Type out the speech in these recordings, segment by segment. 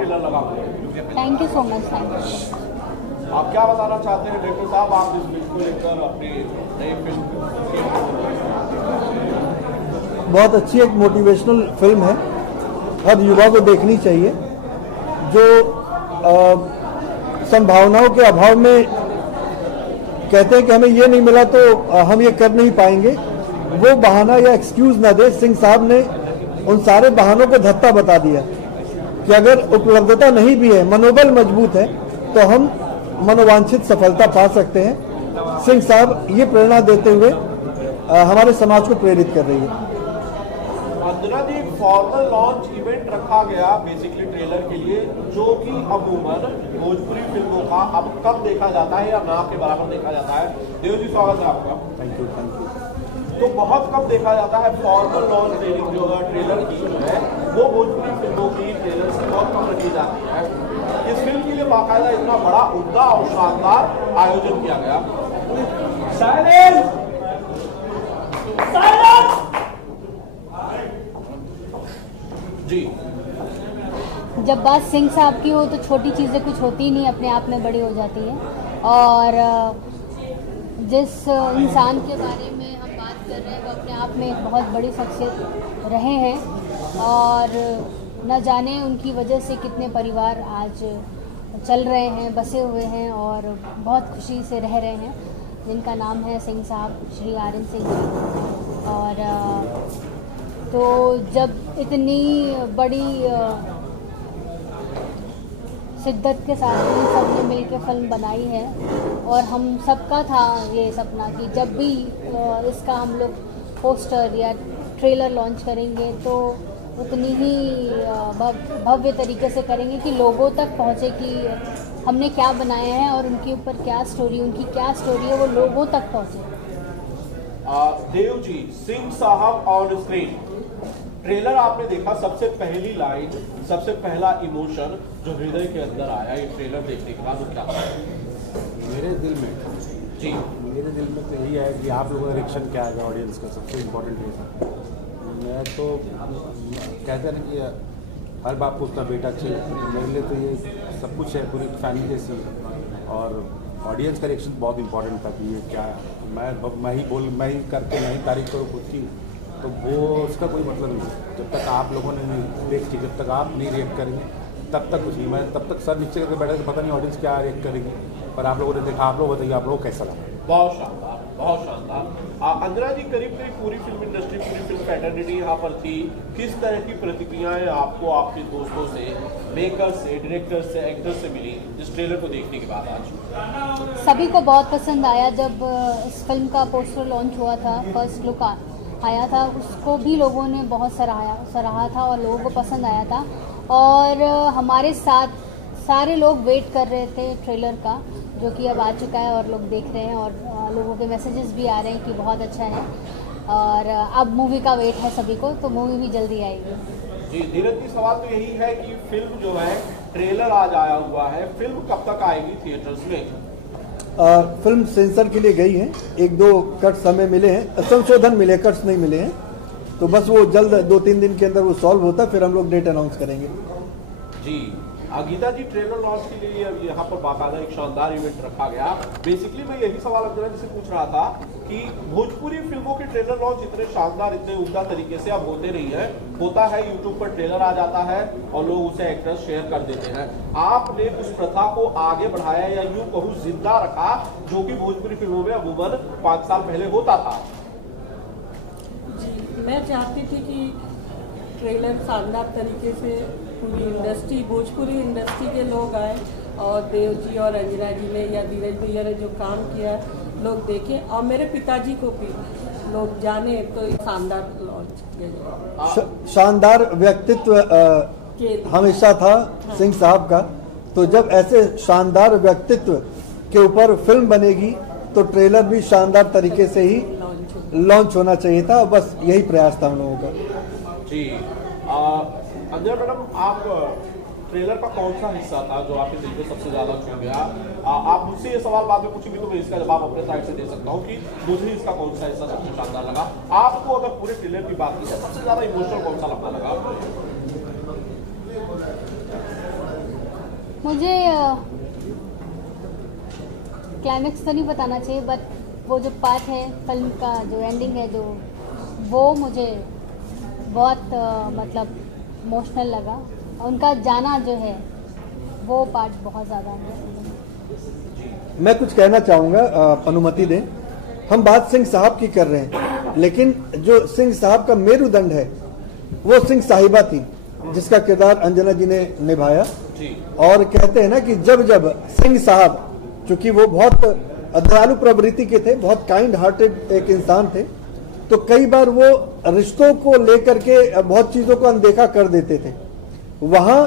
Trailer लगा? Thank you so much, thank you. आप क्या बताना चाहते हैं डायरेक्टर साहब, आप इस फिल्म को लेकर अपनी नई फिल्म? बहुत अच्छी एक मोटिवेशनल फिल्म है, हर युवा को देखनी चाहिए। जो संभावनाओं के अभाव में कहते हैं कि हमें ये नहीं मिला तो हम ये कर नहीं पाएंगे, वो बहाना या एक्सक्यूज ना दे। सिंह साहब ने उन सारे बहानों को धत्ता बता दिया कि अगर उपलब्धता नहीं भी है, मनोबल मजबूत है, तो हम मनोवांछित सफलता पा सकते हैं। सिंह साहब ये प्रेरणा देते हुए हमारे समाज को प्रेरित कर रही है। अंजना जी, फॉर्मल लॉन्च इवेंट रखा गया बेसिकली ट्रेलर के लिए, जो कि अमूमन भोजपुरी फिल्मों का अब कब देखा जाता है या ना के बराबर देखा जाता है। देव जी, स्वागत है आपका। Thank you, thank you. तो बहुत कम देखा जाता है फॉर्मल लॉन्च जो ट्रेलर की है, वो भोजपुरी फिल्मों की ट्रेलर से बहुत कम रखी जाती है। इस फिल्म के लिए बाकायदा इतना बड़ा उम्दा और शानदार आयोजन किया गया। जी, जब बात सिंह साहब की हो तो छोटी चीज़ें कुछ होती ही नहीं, अपने आप में बड़ी हो जाती है। और जिस इंसान के बारे में हम बात कर रहे हैं वो अपने आप में एक बहुत बड़ी शख्सियत रहे हैं, और न जाने उनकी वजह से कितने परिवार आज चल रहे हैं, बसे हुए हैं और बहुत खुशी से रह रहे हैं, जिनका नाम है सिंह साहब, श्री आर.एन. सिंह जी। और तो जब इतनी बड़ी शिद्दत के साथ हम सब ने मिल के फिल्म बनाई है, और हम सबका था ये सपना कि जब भी इसका हम लोग पोस्टर या ट्रेलर लॉन्च करेंगे तो उतनी ही भव्य तरीके से करेंगे कि लोगों तक पहुँचे कि हमने क्या बनाया है और उनके ऊपर क्या स्टोरी, उनकी क्या स्टोरी है, वो लोगों तक पहुँचे। देव जी, सिंह साहब ऑन स्क्रीन ट्रेलर आपने देखा, सबसे पहली लाइन, सबसे पहला इमोशन जो हृदय के अंदर आया ये ट्रेलर देखने के बाद क्या? मेरे दिल में जी, मेरे दिल में तो यही है कि आप लोगों का रिएक्शन क्या आएगा ऑडियंस का, सबसे इम्पोर्टेंट रीज़न। मैं तो कहते हैं ना कि हर बाप को उसका बेटा चाहिए, मेरे लिए तो ये सब कुछ है, पूरी फैमिली जैसी है। और ऑडियंस का रिएक्शन बहुत इंपॉर्टेंट था कि ये क्या है। मैं ही करके मैं ही तारीफ करूँ खुद की, तो वो उसका कोई मतलब नहीं। जब तक आप लोगों ने नहीं देखी, जब तक आप नहीं रिएक्ट करेंगे तब तक कुछ नहीं। मैं तब तक सर नीचे करके बैठा, पता नहीं ऑडियंस क्या रिएक्ट करेगी, पर आप लोगों ने देखा। आप लोग बताइए, आप लोगों को कैसा लगा? बहुत शानदार, बहुत शानदार। अंजना जी, करीब करीब पूरी फिल्म इंडस्ट्री, पूरी फिल्म फैटर्निटी यहाँ पर थी। किस तरह की प्रतिक्रियाएं आपको आपके दोस्तों से, मेकर से, डायरेक्टर से, एक्टर से मिली इस ट्रेलर को देखने के बाद? आज सभी को बहुत पसंद आया। जब इस फिल्म का पोस्टर लॉन्च हुआ था, फर्स्ट लुक आया था, उसको भी लोगों ने बहुत सराहा था और लोगों को पसंद आया था। और हमारे साथ सारे लोग वेट कर रहे थे ट्रेलर का, जो कि अब आ चुका है और लोग देख रहे हैं, और लोगों के मैसेजेस भी आ रहे हैं कि बहुत अच्छा है। और अब मूवी का वेट है सभी को, तो मूवी भी जल्दी आएगी। जी, धीरज जी, सवाल तो यही है कि फिल्म जो है, ट्रेलर आज आया हुआ है, फिल्म कब तक आएगी थिएटर्स में? फिल्म सेंसर के लिए गई है, 1-2 कट्स हमें मिले हैं, संशोधन मिले, कट्स नहीं मिले हैं, तो बस वो जल्द 2-3 दिन के अंदर वो सॉल्व होता है, फिर हम लोग डेट अनाउंस करेंगे। जी, गीता जी, ट्रेलर लॉन्च के लिए यहाँ पर बाकायदा एक शानदार इवेंट रखा गया। बेसिकली मैं यही सवाल अंजना जी से पूछ रहा था कि भोजपुरी फिल्मों के ट्रेलर लॉन्च इतने शानदार, इतने उम्दा तरीके से अब होते नहीं है। होता है यूट्यूब पर ट्रेलर आ जाता है और लोग उसे एक्टर्स शेयर कर देते हैं। आपने उस प्रथा को आगे बढ़ाया या यूं कहूं जिंदा रखा, जो कि भोजपुरी फिल्मों में अमूमन 5 साल पहले होता था। जी, मैं चाहती थी कि ट्रेलर शानदार तरीके से पूरी इंडस्ट्री, भोजपुरी इंडस्ट्री के लोग आए, और देव जी और अंजना जी ने या धीरज भैया ने जो काम किया लोग देखें, और मेरे पिताजी को भी लोग जाने, तो शानदार लॉन्च किया जाए। शानदार व्यक्तित्व हमेशा था सिंह साहब का, तो जब ऐसे शानदार व्यक्तित्व के ऊपर फिल्म बनेगी तो ट्रेलर भी शानदार तरीके से ही लॉन्च होना चाहिए था। बस यही प्रयास था हम लोगों का। जी, अंजना मैडम, आप ट्रेलर का कौन सा हिस्सा था जो आपके दिल में सबसे ज्यादा छू गया? आप मुझसे ये सवाल बाद में पूछेंगे तो मैं इसका जवाब अपने साइड से दे सकता हूँ कि मुझे इसका कौन सा हिस्सा सबसे शानदार लगा। आपको अगर पूरे ट्रेलर की बात की जाए, सबसे ज्यादा इमोशनल कौन सा लगता लगा? मुझे क्लाइमेक्स तो नहीं बताना चाहिए, बट वो जो पार्ट है फिल्म का, जो एंडिंग है, जो वो मुझे बहुत मतलब इमोशनल लगा। उनका जाना जो है वो पार्ट बहुत ज़्यादा है। मैं कुछ कहना चाहूँगा, अनुमति दें। हम बात सिंह साहब की कर रहे हैं, लेकिन जो सिंह साहब का मेरुदंड है वो सिंह साहिबा थी, जिसका किरदार अंजना जी ने निभाया। और कहते हैं ना कि जब जब सिंह साहब, चूंकि वो बहुत दयालु प्रवृत्ति के थे, बहुत काइंड हार्टेड एक इंसान थे, तो कई बार वो रिश्तों को लेकर के बहुत चीजों को अनदेखा कर देते थे। वहां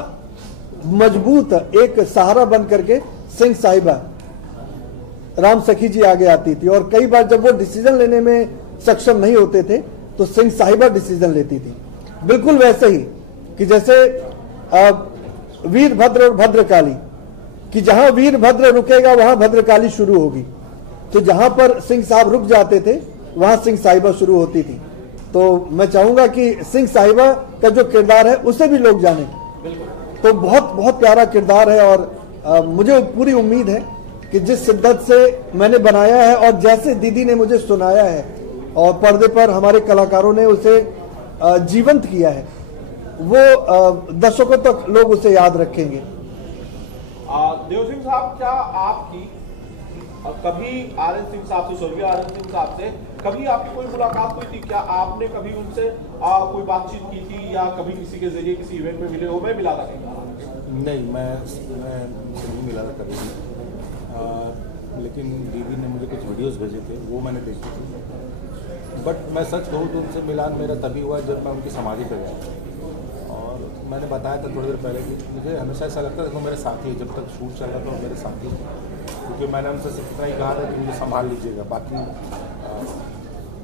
मजबूत एक सहारा बन करके सिंह साहिबा राम सखी जी आगे आती थी, और कई बार जब वो डिसीजन लेने में सक्षम नहीं होते थे तो सिंह साहिबा डिसीजन लेती थी। बिल्कुल वैसे ही कि जैसे वीरभद्र और भद्रकाली, कि जहां वीरभद्र रुकेगा वहां भद्रकाली शुरू होगी, तो जहां पर सिंह साहब रुक जाते थे वहां सिंह साहिबा शुरू होती थी। तो मैं चाहूंगा कि सिंह साहिबा का जो किरदार है उसे भी लोग जाने, तो बहुत बहुत प्यारा किरदार है। और मुझे पूरी उम्मीद है कि जिस शिद्दत से मैंने बनाया है और जैसे दीदी ने मुझे सुनाया है और पर्दे पर हमारे कलाकारों ने उसे जीवंत किया है, वो दर्शकों तक लोग उसे याद रखेंगे। देव सिंह साहब, क्या आपकी कभी आर.एन. सिंह साहब से, स्वर्गीय आर.एन. सिंह साहब से कभी आपकी कोई मुलाकात हुई थी? क्या आपने कभी उनसे कोई बातचीत की थी, या कभी किसी के जरिए किसी इवेंट में मिले हो? मैं मिला था कहीं? नहीं, मैं नहीं मिला था कभी, लेकिन दीदी ने मुझे कुछ वीडियोस भेजे थे, वो मैंने देखे थे। बट मैं सच कहूँ तो उनसे मिलान मेरा तभी हुआ जब मैं उनकी समाधि पर गया। और मैंने बताया था थोड़ी देर पहले कि मुझे हमेशा ऐसा लगता था कि वो मेरे साथी है, जब तक शूट चल रहा था मेरे साथी, क्योंकि मैंने उनसे इतना ही कहा था कि मुझे संभाल लीजिएगा। बाकी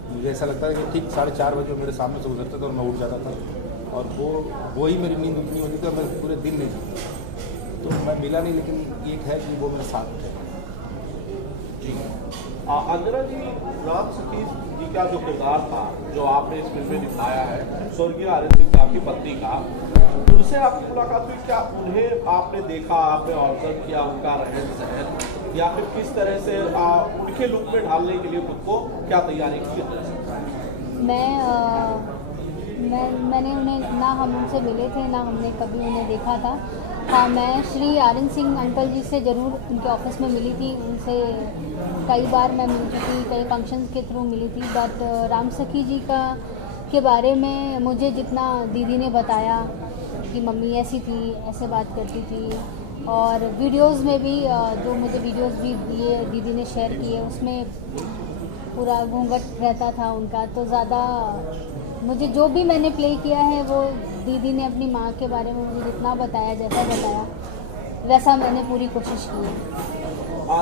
मुझे ऐसा लगता है कि ठीक 4:30 बजे मेरे सामने से गुजरता था और मैं उठ जाता था, और वो ही मेरी नींद उतनी होती थी, मैं पूरे दिन नहीं जीता। तो मैं मिला नहीं, लेकिन एक है कि वो मेरे साथ थे। जी अंजना जी, राम सखी जी का जो किरदार था, जो आपने इस फिल्म में निभाया है, स्वर्गीय आर.एन. सिंह साहब की पत्नी का, उनसे आपकी मुलाकात हुई? क्या उन्हें आपने देखा, आपने ऑब्जर्व किया उनका रहन सहन, या फिर किस तरह से उनके लुक में ढालने के लिए खुद को क्या तैयारी की? मैंने उन्हें ना, हम उनसे मिले थे ना हमने कभी उन्हें देखा था। हाँ, मैं श्री आर.एन. सिंह अंकल जी से ज़रूर उनके ऑफिस में मिली थी, उनसे कई बार मैं मिल चुकी, कई फंक्शंस के थ्रू मिली थी। बट राम सखी जी के बारे में मुझे जितना दीदी ने बताया कि मम्मी ऐसी थी, ऐसे बात करती थी, और वीडियोस में भी जो मुझे वीडियोस भी दिए दीदी ने शेयर किए, उसमें पूरा घूंघट रहता था उनका। तो ज़्यादा मुझे जो भी मैंने प्ले किया है वो दीदी ने अपनी माँ के बारे में मुझे जितना बताया, जैसा बताया वैसा मैंने पूरी कोशिश की है।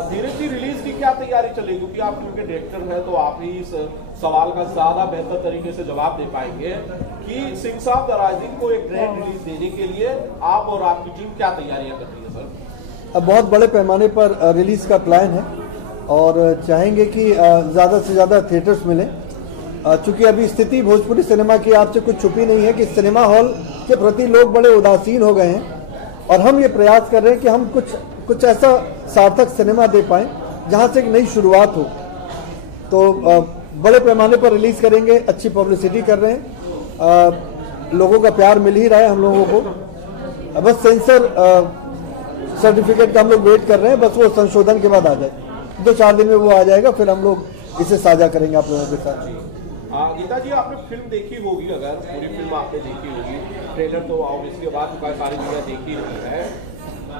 धीरज जी, रिलीज की क्या तैयारी चलेगी? क्योंकि आप फिल्म के डायरेक्टर हैं, तो आप ही इस सवाल का ज़्यादा बेहतर तरीके से जवाब दे पाएंगे कि सिंह साहब द राइजिंग को एक ग्रैंड रिलीज देने के लिए आप और आपकी टीम क्या तैयारियां कर रही है? सर, अब बहुत बड़े पैमाने पर रिलीज का प्लान है और चाहेंगे कि ज़्यादा से ज़्यादा थिएटर्स मिलें। चूंकि अभी स्थिति भोजपुरी सिनेमा की आपसे कुछ छुपी नहीं है कि सिनेमा हॉल के प्रति लोग बड़े उदासीन हो गए हैं, और हम ये प्रयास कर रहे हैं कि हम कुछ ऐसा सार्थक सिनेमा दे पाएं जहां से एक नई शुरुआत हो। तो बड़े पैमाने पर रिलीज करेंगे, अच्छी पब्लिसिटी कर रहे हैं, लोगों का प्यार मिल ही रहा है हम लोगों को। बस सेंसर सर्टिफिकेट का हम लोग वेट कर रहे हैं, बस वो संशोधन के बाद आ जाए, 2-4 दिन में वो आ जाएगा, फिर हम लोग इसे साझा करेंगे आप लोगों के साथ। गीता जी, आपने फिल्म देखी होगी, अगर पूरी फिल्म आपने देखी होगी, ट्रेलर तो इसके बाद चुका है, सारी चीज़ें देखी हुई है।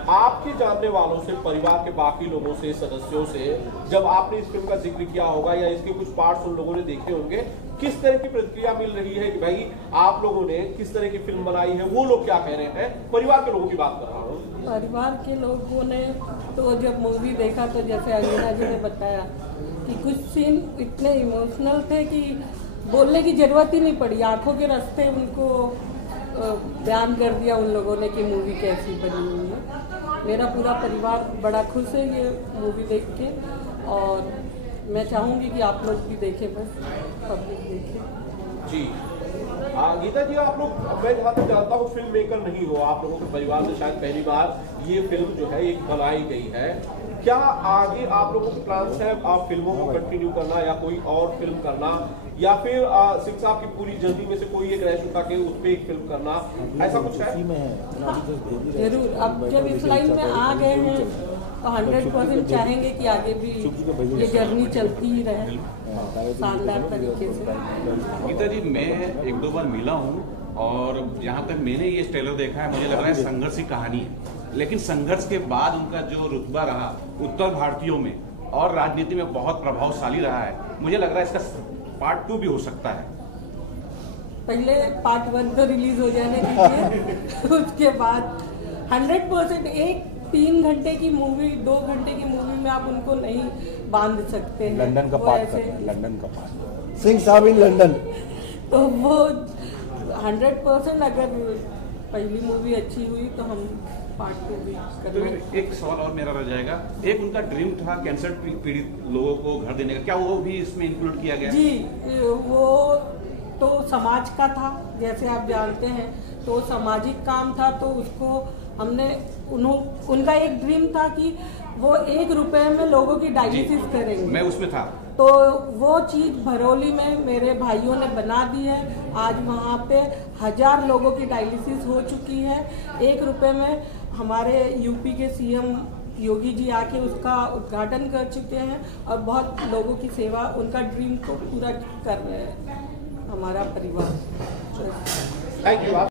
आपके जानने वालों से, परिवार के बाकी लोगों से, सदस्यों से, जब आपने इस फिल्म का जिक्र किया होगा या इसके कुछ पार्ट्स उन लोगों ने देखे होंगे, किस तरह की प्रतिक्रिया मिल रही है कि भाई आप लोगों ने किस तरह की फिल्म बनाई है? वो लोग क्या कह रहे हैं? परिवार के लोगों की बात कर रहा हूँ। परिवार के लोगों ने तो जब मूवी देखा तो जैसे अंजना जी ने बताया कि कुछ सीन इतने इमोशनल थे कि बोलने की जरूरत ही नहीं पड़ी, आंखों के रास्ते उनको बयान कर दिया उन लोगों ने कि मूवी कैसी बनी हुई है। मेरा पूरा परिवार बड़ा खुश है ये मूवी देख के, और मैं चाहूँगी कि आप लोग भी देखें, बस पब्लिक देखें। जी गीता जी, आप लोग, मैं जहाँ तक जानता हूँ, फिल्म मेकर नहीं हो, आप लोगों के परिवार में शायद पहली बार ये फिल्म जो है एक बनाई गई है। क्या आगे आप लोगों के प्लान्स हैं, आप फिल्मों को कंटिन्यू करना या कोई और फिल्म करना, या फिर सिंह साहब की पूरी जर्नी में से कोई एक रैश उठा के उस पर एक फिल्म करना, ऐसा कुछ है? जरूर, अब जब इस लाइन में आ गए हैं तो 100% चाहेंगे कि आगे भी ये जर्नी चलती ही रहे शानदार तरीके से। गीता जी, मैं एक दो बार मिला हूँ और जहाँ तक मैंने ये ट्रेलर देखा है, मुझे लग रहा है संघर्ष की कहानी है, लेकिन संघर्ष के बाद उनका जो रुतबा रहा उत्तर भारतीयों में और राजनीति में बहुत प्रभावशाली रहा है। मुझे लग रहा है इसका पार्ट 2 भी हो सकता है। पहले पार्ट 1 तो रिलीज हो जाने दीजिए उसके बाद 100% एक 3 घंटे की मूवी, 2 घंटे की मूवी में आप उनको नहीं बांध सकते हैं। लंदन का वो पार्ट ऐसे लंदन का पार्ट सिंह साहब इन लंदन, तो वो 100% अगर पहली मूवी अच्छी हुई तो हम पार्ट 2 भी तो करना। एक सवाल और मेरा रह जाएगा, एक उनका ड्रीम था कैंसर पीड़ित लोगों को घर देने का, क्या वो भी इसमें इंक्लूड किया गया? जी, वो तो समाज का था, जैसे आप जानते हैं, तो सामाजिक काम था, तो उसको हमने उनका एक ड्रीम था कि वो 1 रुपए में लोगों की डायलिसिस करेंगे। मैं उसमें था। तो वो चीज़ भरौली में मेरे भाइयों ने बना दी है। आज वहाँ पे 1000 लोगों की डायलिसिस हो चुकी है। 1 रुपए में हमारे यूपी के सीएम योगी जी आके उसका उद्घाटन कर चुके हैं और बहुत लोगों की सेवा, उनका ड्रीम को पूरा कर रहे हैं हमारा परिवार। Thank you.